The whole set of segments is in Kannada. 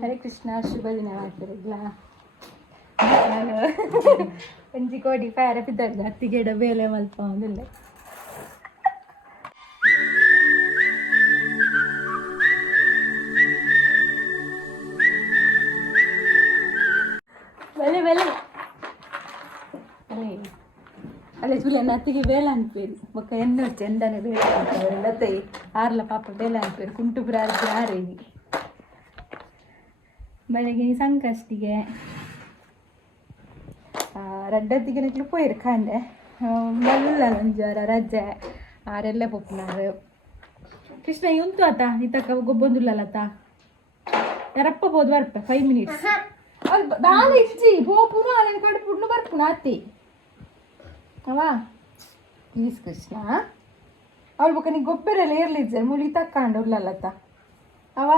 ಹರೇ ಕೃಷ್ಣ ಶುಭ ದಿನ ಮಾಡ್ತಿರಲ್ಲ ನಾನು ಒಂಜಿ ಕೋಡಿ ಪ್ಯಾರ ಬಿದ್ದಾಡ್ದು ಹತ್ತಿಗೆಡ ಬೇಲೆ ಮಲ್ಪ ಒಂದಿಲ್ಲ ಬೆಲೆ ಬೆಲೆ ಅಲ್ಲೇ ಅಲ್ಲೇ ಚೂಲ ನತ್ತಿಗೆ ಬೇಲೆ ಅನ್ಪೇರು ಬೊಕ್ಕ ಎಣ್ಣೆ వచ్చి ಎಂಡನೆ ಬೇಲೆ ಅನ್ಪೇರು ಲತ್ತೆ ಆರ್ಲ ಪಾಪ ಬೇಲೆ ಅನ್ಪೇರು ಕುಂಟುಪುರ ಆರ್ತಿ ಆರೇಗಿ ಬೆಳಗ್ಗೆ ಸಂಕಷ್ಟಿಗೆ ರಡ್ಡತ್ತಿಗೆ ನೆಕ್ಲು ಪೋಯಿರು ಕಾಂಡೆ ಮಲ್ಲ ಒಂಜಾರ ರಜೆ ಆರೆಲ್ಲ ಪೊಪ್ಪುನಾರು ಕೃಷ್ಣ ಉಂಟು ಆತ ಇತಕ್ಕ ಗೊಬ್ಬೊಂದುಲ್ಲತ್ತ ಯಾರಪ್ಪ ಬೋದು ಬರ್ಪ 5 minutes ಅದು ದಾಲ ಇಚ್ಚಿ ಪೋಪುನು ಅಲ್ಲಿನ ಕಡುಪುಡ್ನು ಬರ್ಪುನ ಅತ್ತಿ ಅವ ಪ್ಲೀಸ್ ಕೃಷ್ಣ ಅವಳು ಬೊಕ್ಕ ನೀ ಗೊಬ್ಬರೆಲ್ಲ ಏರ್ಲಿದ್ದೆ ಮುಳಿ ತಕ್ಕಾಂಡು ಉಲ್ಲತ್ತ ಅವ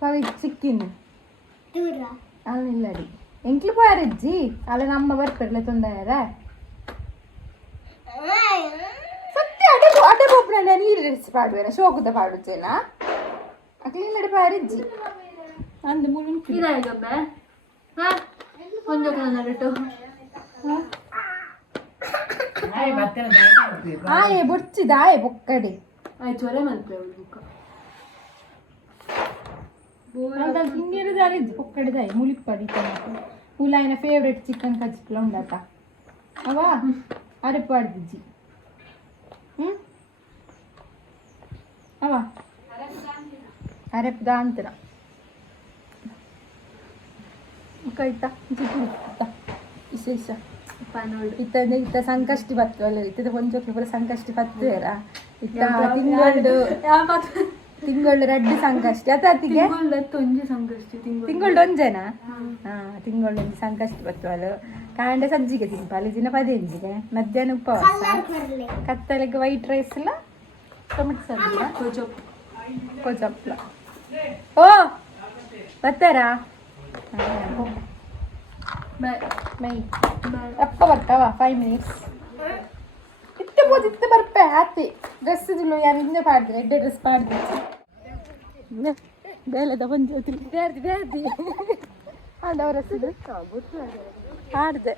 ಪವಿ ಚಿಕ್ಕಿನ ಅಲ್ಲಿಲ್ಲಡಿ ಎಂಕ್ಲು ಪಾರಜ್ಜಿ ಅಲ್ಲ ನಮ್ಮ ಬರ್ಪರ್ಲೆ ತೊಂದರ ಸತ್ಯ ಅಡೆ ಅಡೆ ಬೊಬ್ಬನ ನೀರು ಇರಿಸಿ ಪಾಡುವೇನ ಶೋಕದ ಪಾಡುತ್ತೇನಾ ಅಕ್ಲಿಲ್ಲಡೆ ಪಾರಜ್ಜಿ ಅಂದ ಮುಳು ಇದಾಯ್ಗೊಬ್ಬ ಹಾ ಒಂದು ಕನ್ನಡಟು ಆಯೆ ಬೊಚ್ಚಿದ ಆಯೆ ಬೊಕ್ಕಡೆ ಆಯ್ತು ಒರೆ ಮಲ್ಪೆ ಅವಳು ಬುಕ್ಕ ಹಿಂಗಿರುದಾರೆ ಪೊಕ್ಕಡಿದಾಯಿ ಮುಳಿಪ್ಪಡಿ ಮುಲಾಯಿನ ಫೇವ್ರೆಟ್ ಚಿಕನ್ ಕಚ್ಲ ಉಂಡಾತ ಅವ ಅರೆಪ್ಪು ಆಡ್ದಿಜ್ಜಿ ಅವ ಅರೆಪ್ಪದ ಅಂತರ ಕೈತಾ ವಿಶೇಷ ಇತ್ತ ಸಂಕಷ್ಟಿ ಬರ್ತವಲ್ಲ ಇತ್ತದ ಕೊಂಚಕ್ಕೆ ಕೂಡ ಸಂಕಷ್ಟಿ ಬರ್ತೇರ ಇತ್ತ ತಿಂಗಳು ರಡ್ಡು ಸಂಕಷ್ಟಿ ಅತಿಗೆ ತಿಂಗಳು ಒಂಜೇನಾ ತಿಂಗಳು ಸಂಕಷ್ಟಿ ಬರ್ತವಲ್ಲ ಕಾಂಡ ಸಜ್ಜಿಗೆ ತಿಂಪಾಲಿ ದಿನ ಪದೇಂಜಿಗೆ ಮಧ್ಯಾಹ್ನ ಉಪವಾಸ ಕತ್ತಲೆಗೆ ವೈಟ್ ರೈಸ್ ಇಲ್ಲ ಟೊಮೆಟೊ ಸಬ್ಜಿ ಕೊಜಪ್ಲ ಓ ಬರ್ತಾರಾ ಬೈ ಅಪ್ಪ ಬರ್ತಾವ 5 minutes ಇತ್ತ ಬರ್ಪೆ ಆತಿ ಡ್ರೆಸ್ ಇದಿಲ್ಲ ಯಾರು ಹಿಂದೆ ಪಾಡ್ದೆ ಎಡ್ಡೆ ಡ್ರೆಸ್ ಪಾಡ್ದೆ ಬೇಲೆದ ಬಂದು ಬೇರ್ದಿ ಬೇರ್ದಿ ಆಡವ್ರ ಹೆಸರು ಆಡ್ದೆ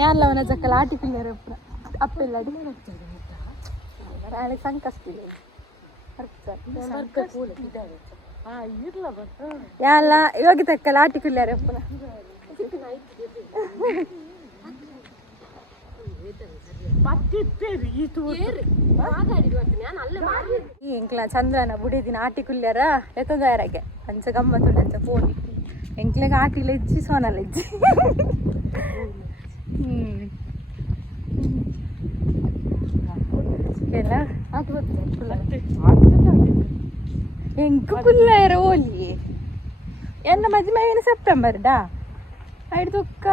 ಯಾರಲ್ಲ ಅವನ ಜಕ್ಕಲ್ಲ ಆಟಿ ಪಿಲ್ಲರ್ ಅಪ್ಪೆಲ್ಲ ನಾಳೆ ಸಂಕಷ್ಟಿಲ್ಲ ಯಾಲ್ಲ ಇವಾಗ ತಕ್ಕಲ್ಲ ಆಟಿ ಪಿಲ್ಲರ್ ಅಪ್ಪನ ಎಂಕ್ಲ ಚಂದ್ರನ ಬುಡಿದಿನ ಆಟಿ ಕುಲ್ಯರ ಎತ್ತದಾರಗೆ ಅಂಚ ಗಮ್ಮತ್ತು ಅಂಚ ಫೋನ್ ಎಂಕ್ಲೆಗೆ ಆಟಿಲ ಇಜ್ಜಿ ಸೋನಲ್ಲ ಇಜ್ಜಿ ಎಲ್ಲ ಎಂಕು ಕುಲ್ಲಾರ ಓಲಿ ಎನ್ನ ಮದುವೆ ಸೆಪ್ಟೆಂಬರ್ ಡಾ ಐಡ್ದುಕ್ಕ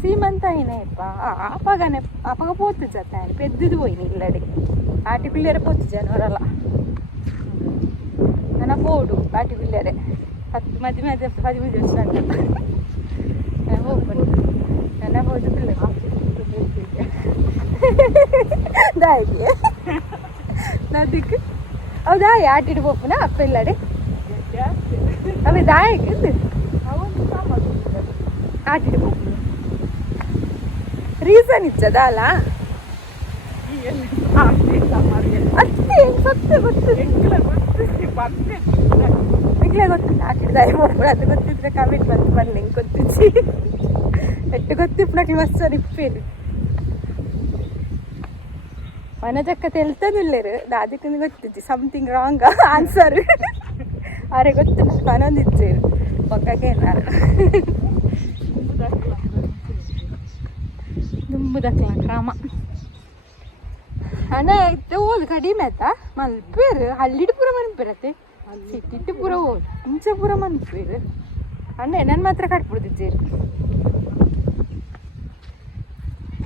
ಸೀಮಂತ అయినాయప్ప ఆపగానే ఆపగా పోతుంది జతాయని పెద్దది పోయింది ఇల్లడి ఆటి పిల్లరే పోతుంది జనవరల నన్న పోడు ఆటి పిల్లరే మధ్య మధ్య 10 మంది వచ్చినట్టు నన్న పోదు పిల్ల దాయికి నదికి అవి దాయి ఆటిడి పోపున పిల్లడి అవి దాయికి ఆటిడి పోపు ರೀಸನ್ ಇಚ್ಚದ ಅಲ್ಲ ಅಷ್ಟೇ ಸತ್ಯ ಗೊತ್ತು ನಿಂಗ್ಲೇ ಗೊತ್ತಿಲ್ಲ ಆಟಿದ ಒಬ್ಬರು ಅದು ಗೊತ್ತಿದ್ರೆ ಕಮೆಂಟ್ ಬಂತು ಬರಲಿ ಹಿಂಗೆ ಗೊತ್ತಿಚ್ಚಿ ಎಟ್ಟು ಗೊತ್ತಿಪ್ಪನಕ್ಕೆ ಮಸ್ತ್ ಇಪ್ಪೇರು ಮನಜಕ್ಕ ತೆಲ್ತದಿಲ್ಲರು ಅದಕ್ಕೆ ಗೊತ್ತಿಚ್ಚಿ ಸಮಥಿಂಗ್ ರಾಂಗ್ ಆನ್ಸರ್ ಆರೆ ಗೊತ್ತಿಲ್ಲ ಮನೊಂದಿಚ್ಚೇರು ಪಕ್ಕಕ್ಕೆ ಏನಾರು ದುಂಬುದಕ್ಲ ಕ್ರಮ ಅಣ್ಣ ಇತ್ತು ಓದು ಕಡಿಮೆ ಆಯ್ತಾ ಮಲ್ಪೇರು ಹಳ್ಳಿಡು ಪೂರ ಮನ್ಪೇರತ್ತೆ ಸಿಟ್ಟಿಟ್ಟು ಪೂರ ಓದು ಇಂಚ ಪೂರ ಮನ್ಪೇರು ಅಣ್ಣ ನನ್ನ ಮಾತ್ರ ಕಟ್ಬಿಡ್ದಿದ್ದೇರು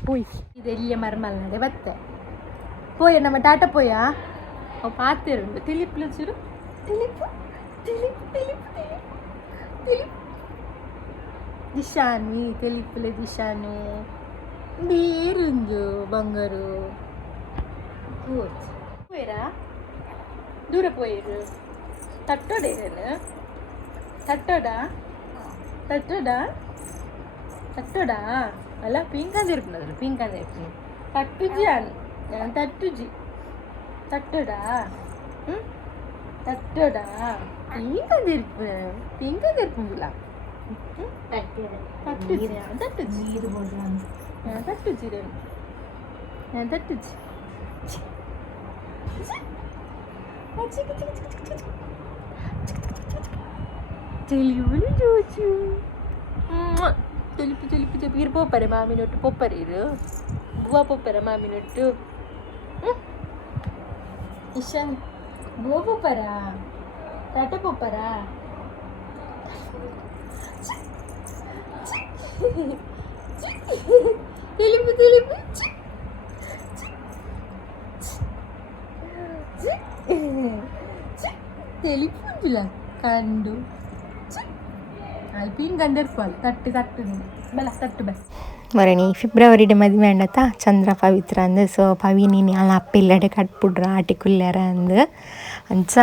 போய் இது எல்லிய மரமல் நட வத்த போய் நம்ம டாட்டா போயா அவ பார்த்துருந்து திலிப்புல சுரு திலிப்பு திலிப்பு திலிப்பு திலிப்பு திலிப்பு திஷானி திலிப்புல திஷானு ಬೇರುಂದು ಬಂಗಾರು పోయిరా దూర పోయారు తట్టోడేనా తట్టోడా తట్టోడా తట్టోడా అలా పింకా జరుపునది పింకా జరుపు తట్టుజి అని తట్టుజి తట్టోడా తట్టోడా పింకా జరుపులా తట్టుజి తట్టుజి తట్టుజి తట్టుజి తెలియని చూచు తెలుపు తెలుపు చెప్పు ఇరు పోపరే మామినట్టు పొప్పరీరు బువ్వ పొప్పరా మామినట్టు ఇషా బువ్వ పొప్పరా తట్ట పొప్పరా తెలుపు తెలుపు తెలిపులా కండు అల్పీన్ కండర్కోవాలి తట్టు తట్టు బల తట్టు బల ಮರಣಿ ಫೆಬ್ರವರಿಡೆ ಮದುವೆ ಅಂಡತ್ತ ಚಂದ್ರ ಪವಿತ್ರ ಅಂದು ಸೊ ಪವಿ ನೀನು ಅಲ್ಲ ಅಪ್ಪಿಲ್ಲಡೆ ಕಟ್ಬಿಡ್ರ ಆಟಿಕುಲ್ಯಾರ ಅಂದು ಅಂಚ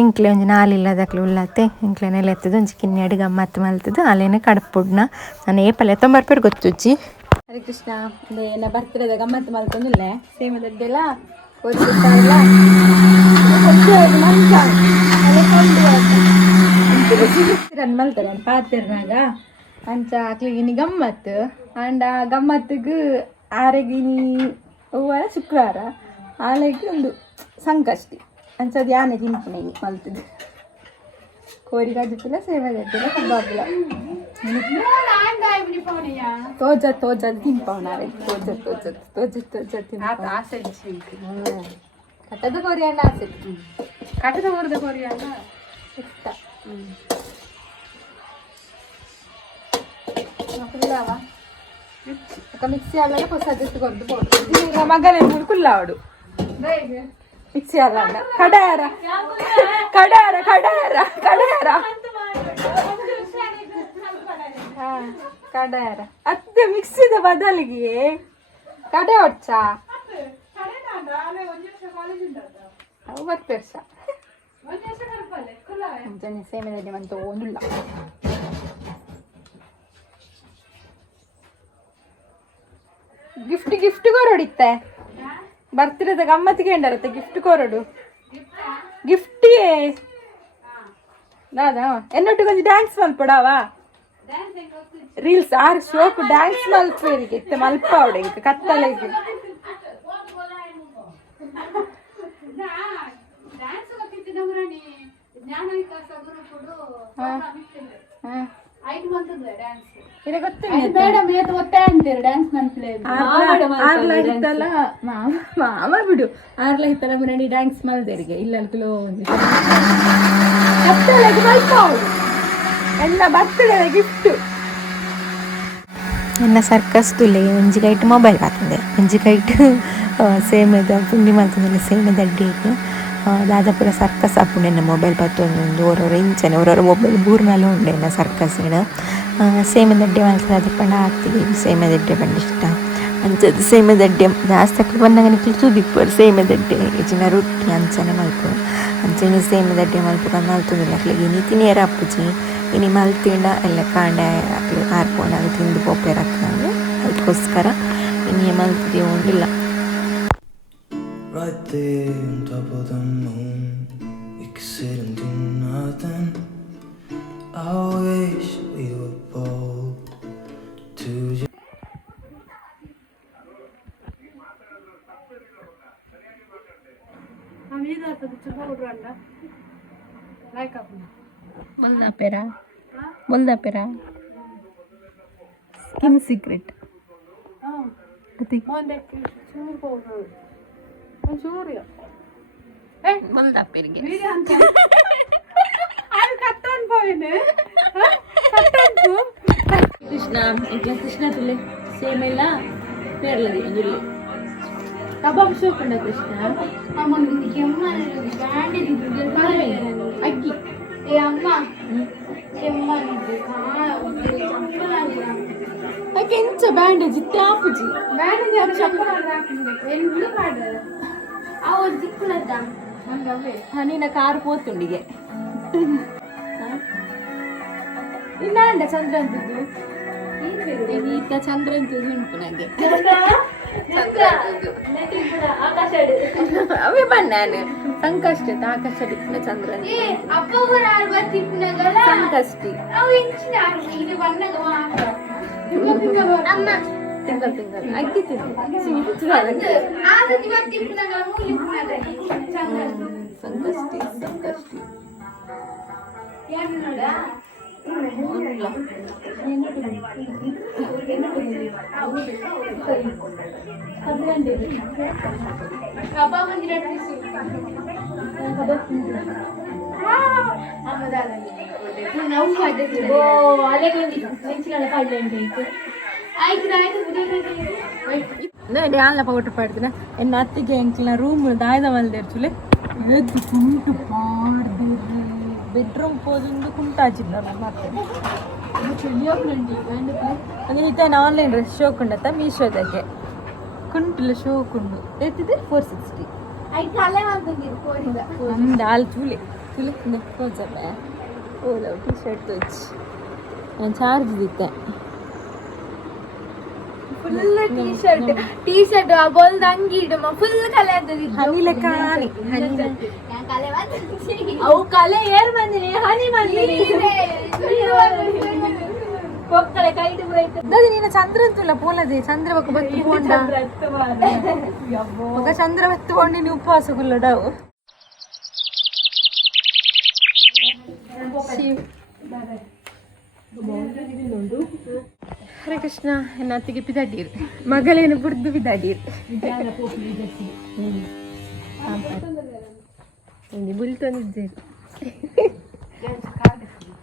ಎಂಕ್ಲೆ ಒಂಜಿ ನಾಲಿಲ್ಲದಕ್ಲು ಉಳ್ಳತ್ತೆ ಎಂಕ್ಲೆ ನೆಲೆ ಎತ್ತದು ಒಂಜಿ ಕಿನ್ನೆಡು ಗಮ್ಮತ್ತು ಮಲ್ತದು ಅಲ್ಲೇನೆ ಕಡ್ಪುಡ್ನ ನಾನು ಏಪಲ್ ಎತ್ತೊಂಬರ್ಪೇರು ಗೊತ್ತುಜ್ಜಿ. ಹರೇ ಕೃಷ್ಣ ನ ಬರ್ತಿರೋದ ಗಮ್ಮತ್ತು ಮಲ್ಕೊಂದಿಲ್ಲೆ ಸೇಮದಡ್ಡೆಲ್ಲ ರನ್ ಮಲ್ತಾರೆ ಪಾತಿರ್ನಾಗ ಅಂಚ ಕ್ಲೀನಿ ಗಮ್ಮತ್ತು ಅಂಡ್ ಆ ಗಮ್ಮತ್ತಿಗೆ ಆರೆಗಿನಿ ಹೂವಾರ ಶುಕ್ರವಾರ ಆಲೆಗೆ ಒಂದು ಸಂಕಷ್ಟಿ ಅಂಚದು ಯಾನೆ ತಿನ್ಪುಣಿ ಮಲ್ತದ್ದು ಕೋರಿ ಗಜ್ಜಿಲ್ಲ ಸೇವೆ ಗಜ್ಜಿಲ್ಲ ಕಬ್ಬಾಬಿಲ್ಲ ತೋಜ ತಿನ್ಪವನಾರೆ ತೋಜ ಕಟ್ಟದ ಕೋರಿ ಅಣ್ಣ ಆಸೆ ಕಟ್ಟದ ಕೋರದ ಕೋರಿ ಅಣ್ಣ ಇಷ್ಟ మిక్సీ అల్లాడ పొసదిస్తు కొద్ది పోతుంది మగ్గనే ముడుకుల్లాడు మిక్సీ అల్లాడ కడార కడార కడార కడార ಕಡಾರ ಅತ್ತೆ ಮಿಕ್ಸಿದ ಬದಲಿಗೆ ಕಡೆ ಹೊಚ್ಚ ಅವು ಬರ್ಪೇರ್ಸ ಸೇಮೆದಲ್ಲಿ ಮಂತ ಒಂದಿಲ್ಲ ಗಿಫ್ಟ್ ಕೊರಡಿತ್ತೆ ಬರ್ತಿರೋದ ಗಮ್ಮತ್ತಿಗೆ ಎಂಡರತ್ತೆ ಗಿಫ್ಟ್ ಕೊರಡು ಗಿಫ್ಟಿ ದಾದಾ ಎನ್ನೊಟ್ಟಿಗೆ ಒಂದು ಡ್ಯಾನ್ಸ್ ಮಲ್ಪಡಾವಾ ರೀಲ್ಸ್ ಆರು ಶೋಕು ಡ್ಯಾನ್ಸ್ ಮಲ್ಪೇರಿಗೆ ಮಲ್ಪ ಅವಡೆ ಈಗ ಕತ್ತಲೆಗೆ ಮಾಮ ಬಿಡು ಆರ್ಲ ಹಿತ್ತಲ ಮುರಡಿ ಡ್ಯಾನ್ಸ್ ಮಲ್ದೇರಿಗೆ ಇಲ್ಲ ಕಿಲೋ ಕತ್ತಲೆಗೆ ಮಲ್ಪ ಅವಳು ಎಲ್ಲ ಬರ್ತಡೇ ಗಿಫ್ಟ್ ನನ್ನ ಸರ್ಕಸ್ ತುಲೆ ಒಂಜಿಗೈಟ್ ಮೊಬೈಲ್ ಬರ್ತದೆ ಒಂಜಿಗೈಟ್ ಸೇಮೆದ ಪುಂಡಿ ಮಾಡ್ತಂದ್ರೆ ಸೇಮೆದ ಅಡ್ಡಿಗೆ ದಾದಾಪುರ ಸರ್ಕಸ್ ಹಾಕೊಂಡು ನನ್ನ ಮೊಬೈಲ್ ಬತ್ತೊಂದು ಓರೋರು ಇಂಚನೆ ಓರೋರು ಮೊಬೈಲ್ ಬೂರ್ನಲ್ಲ ಉಂಡೆ ನನ್ನ ಸರ್ಕಸ್ಸಿನ ಸೇಮೆದಡ್ಡೆ ಮಾಡ್ತದೆ ಅದು ಪಂಡ ಆಗ್ತೀವಿ ಸೇಮೆದಡ್ಡೆ ಪಂಡ ಇಷ್ಟ ಅಂಚದು ಸೇಮೆದಡ್ಡೆ ಜಾಸ್ತಿ ಹಾಕಿ ಬಂದಾಗ ತುದಿಪ್ಪರು ಸೇಮೆದಡ್ಡೆ ಹೆಚ್ಚಿನ ರೊಟ್ಟಿ ಅಂಚನೆ ಮಲ್ಪು ಅಂಚನೆ ಸೇಮೆದಡ್ಡೆ ಮಲ್ಪು ಮಲ್ತುದಿಲ್ಲ ಅಕ್ಲಿಗೆ ನೀತಿ ನೇರ ಅಪ್ಪುಜಿ ಇನಿ ಮಲ್ತಿಂಡ ಎಲ್ಲ ಕಾಂಡ ಅಕ್ಲಿ ಆರ್ಪೋಣಾಗ ತಿಂದು ಪೋಪೇರ್ ಹಾಕ್ತಾರೆ ಅದಕ್ಕೋಸ್ಕರ ಇನಿ ಮಲ್ತಿದ್ದೀವಿ ಒಂದಿಲ್ಲ. Right there on top of the moon, we could sit and do nothing. I wish we were both too young. बोलदा पेरा स्किन सीक्रेट बोलदा पेರಿಗೆ ಕೃಷ್ಣ ಈಗ ಕೃಷ್ಣ ತುಲೆ ಸೇಮೆಲ್ಲ ಪೇರ್ಲದಿ ಇಲ್ಲಿ ಕಬಾಬ್ ಶೋಪ್ ಉಂಡ ಕೃಷ್ಣ ಅಗ್ಗಿ ಎಂಚ ಬ್ಯಾಂಡೇಜ್ ಇತ್ತೆ ಆಪುಜಿ ನೀನ ಕಾರು ಪೋತುಂಡಿಗೆ ಇನ್ನ ಚಂದ್ರಂತಿದ್ದು ಈತ ಚಂದ್ರಂತಿದ್ದು ಉಂಟು ನಂಗೆ ಅವೇ ಬಣ್ಣಾನು ಸಂಕಷ್ಟ ಆಕಾಶ ಡಿಪ್ನ ಚಂದ್ರ ಸಂಕಷ್ಟಿ ತಿಂಗಳು ತಿಂಗಳು ಅಕ್ಕಿ ಸಂಕಷ್ಟಿ ಸಂಕಷ್ಟಿ ಆನ್ಲ ಪೌಟರ್ ಪಡ್ತೀನಿ ಎನ್ನ ಅತ್ತಿಗೆ ಎಂಕ್ಲ ರೂಮ್ ದಾಯ್ದ ಮಲ್ದೇರ್ಚುಲೆ ಎದ್ದು ಕುಂಟು ಪಾಡ್ದಿರ್ಲಿ ಬೆಡ್ರೂಮ್ ಹೋದಿಂದ ಕುಂಟಾಚಿದ್ದ ನಾನು ಮಾಡ್ತೇನೆ ಹಾಗೆ ಇತ್ತೇನೆ ಆನ್ಲೈನ್ ಡ್ರೆಸ್ ಶೋಕುಂಡತ್ತ ಮೀಶೋದಾಗೆ ಕುಂಟುಲ ಶೋಕುಂಡು ಎತ್ತಿದೆ 460 ನಮ್ದು ಹಾಲು ಚೂಲಿ ಚೂಲಿ ಹೋಜಲ್ಲ ಓಲ ಟಿ ಶರ್ಟ್ ತೋಚ್ ನಾನು ಚಾರ್ಜ್ ದಿತ್ತೆ ಫುಲ್ ಟೀ ಶರ್ಟ್ ಬೋಲ್ದ ಅಂಗಿ ಫುಲ್ ಕಲೆ ಹನಿ ಲೆಕ್ಕ ಹನಿ ಅವು ಕಲೆ ಏರ್ ಬಂದಿನಿ ಹನಿ ಬಂದಿನಿ ಒಕ್ಕಳೆ ಕೈದು ಹೋಯ್ತು ದದಿ ನೀನು ಚಂದ್ರ ಅಂತಲ್ಲ ಪೋಲದೆ ಚಂದ್ರ ಬಕ್ಕ ಬತ್ತು ಪೋಂಡ ಒಗ ಚಂದ್ರ ಬತ್ತು ಪೋಂಡಿ ನೀವು ಉಪವಾಸ ಗುಲ್ಲಡವು ಹರೇ ಕೃಷ್ಣ ಎನ್ನ ಅತ್ತಿಗೆ ಪಿದಾಡೀರ್ ಮಗಳೇನು ಬುಡ್ದು ಪಿದಾಡೀರ್ ಬುಲ್ತೊಂದಿದ್ದೀರಿ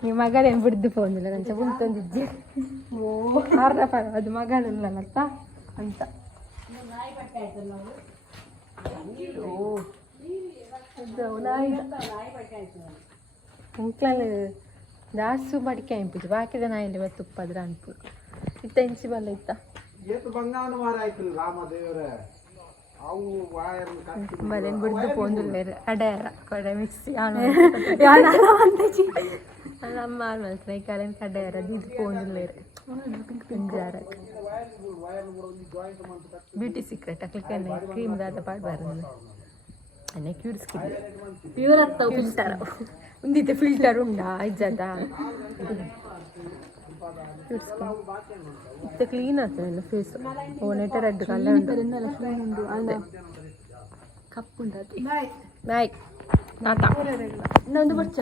ನೀವು ಮಗಳೇನು ಬಿಡ್ದು ಪೋಂದಿಲ್ಲ ನಂಚ ಬುಲ್ತೊಂದಿದ್ದೀರಿ ಓ ಆರ್ರಪ್ಪ ಅದು ಮಗಳಿಲ್ಲತ್ತ ಅಂತ ಇಂಕ್ಲಲ್ಲಿ ಜಾಸ್ತಿ ಮಡಿಕೆ ಆಯ್ತು ಬಾಕಿದ ನಾಯಿಲಿ ಇವತ್ತು ಉಪ್ಪದ್ರ ಅನ್ಪು ಇತ್ತ ಇಂಚಿ ಬಲ್ಲ ಇತ್ತ ಬಲೇನ್ ಬಿಡ್ದು ಪೋಂದುಲ್ಲೇರು ಅಡೆಯರ ಕೊಡೆ ಮಿಕ್ಸಿ ನಮ್ಮ ಆಲ್ಮಲ್ಸ್ ಈ ಕಾಲೇನ್ ಕಡೆಯರ ಇದು ಪೋಂದುಲ್ಲೇರು ಜಾರಕ್ಕೆ ಬ್ಯೂಟಿ ಸೀಕ್ರೆಟ್ ಅಕ್ಲಿಕ್ಕೆ ಕ್ರೀಮ್ ದಾದ ಪಾಡ್ಬಾರ್ದು ಅನ್ನ ಕ್ಯೂರ್ಸ್ಕಿಲ್ಲ ಪ್ಯೂರ್ ಅತ್ತ ಫಿಲ್ಟರ್ ಉಂದಿತ್ತೆ ಫಿಲ್ಟರ್ ಉಂಡಾ ಇಜ್ಜದ ಇತ್ತ ಕ್ಲೀನ್ ಆಗ್ತದೆ ಫೇಸ್ ಓ ನೆಟ್ಟ ರೆಡ್ ಕಲರ್ ಉಂಟು ಕಪ್ಪು ಉಂಟು ಬಾಯ್ ಟಾಟಾ ಇನ್ನೊಂದು ಬರ್ಚ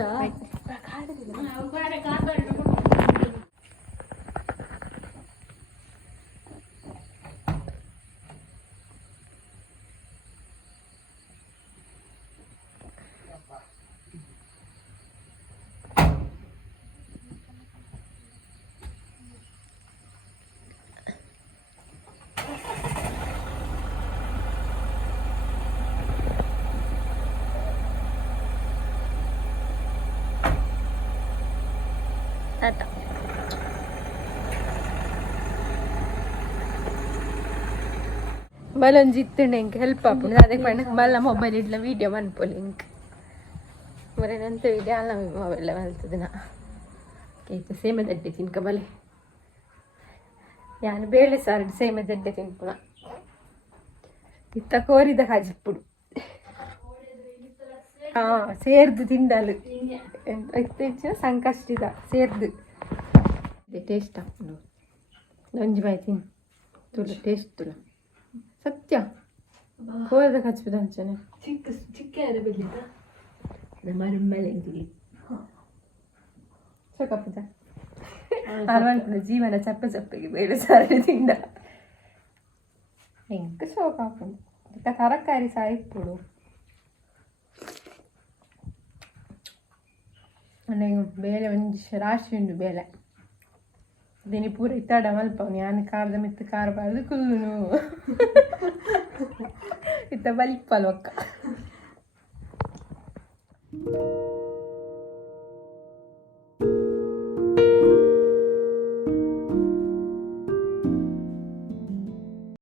ಟಾಟಾ ಬಲೊಂದು ಇತ್ತುಂಡೆ ಇಂಕ ಹೆಲ್ಪ್ ಆಪುಂಡು ಅದಕ್ಕೆ ಪಂಡ ಬಲ್ಲ ಮೊಬೈಲ್ ಇಡ್ಲ ವೀಡಿಯೋ ಮನ್ಪೊಲಿ ಇಂಕ ಮರೆ ನಂತ ವೀಡಿಯೋ ಅಲ್ಲ ಮೊಬೈಲ್ ಮಲ್ತದಿನ ಕೇಯ್ತು ಸೇಮೆ ದಡ್ಡೆ ತಿನ್ಕ ಬಲೆ ಯಾನು ಬೇಳೆ ಸಾರು ಸೇಮೆ ದಡ್ಡೆ ತಿನ್ಪುಣ ಇತ್ತ ಕೋರಿದ ಹಾಜಿಪ್ಪುಡು ಸೇರ್ದು ತಿಂಡಲು ಇತ್ತೀಚೆ ಸಂಕಷ್ಟಿದ ಸೇರ್ದು ಟೇಸ್ಟ್ ಹಾಕೊಂಡು ನಂಜು ಬಾಯಿ ತಿನ್ ತುಳು ಟೇಸ್ಟ್ ತುಳ ಸತ್ಯ ಕೋರದ ಹಚ್ಬಿದ ಅಂಚನೆ ಚಿಕ್ಕ ಯಾರು ಬಿಡ್ಲಿಲ್ಲ ಮರುಮಲೆ ಸೊಕಪ್ಪದ ಅಲ್ವನ್ಪುಣ ಜೀವನ ಚಪ್ಪ ಚಪ್ಪಗೆ ಬೇಳೆ ಸಾರಿ ತಿಂಡ ಹೆಂಗ ಸೋಕ ಹಾಕೊಂಡು ತರಕಾರಿ ಸಹ ಇಪ್ಪುಡು ನನಗೆ ಬೇಳೆ ಒಂದು ರಾಶಿ ಉಂಡು ಬೇಳೆ ದಿನಿ ಪೂರ ಇತ್ತಾಡ ಮಲ್ಪ ನಾನು ಖಾರದ ಮಿತ್ತು ಖಾರ ಬಾರ್ದು ಕುಲ್ಲು ಇತ್ತ ಬಲಿಪ್ಪಲ್ವಕ್ಕ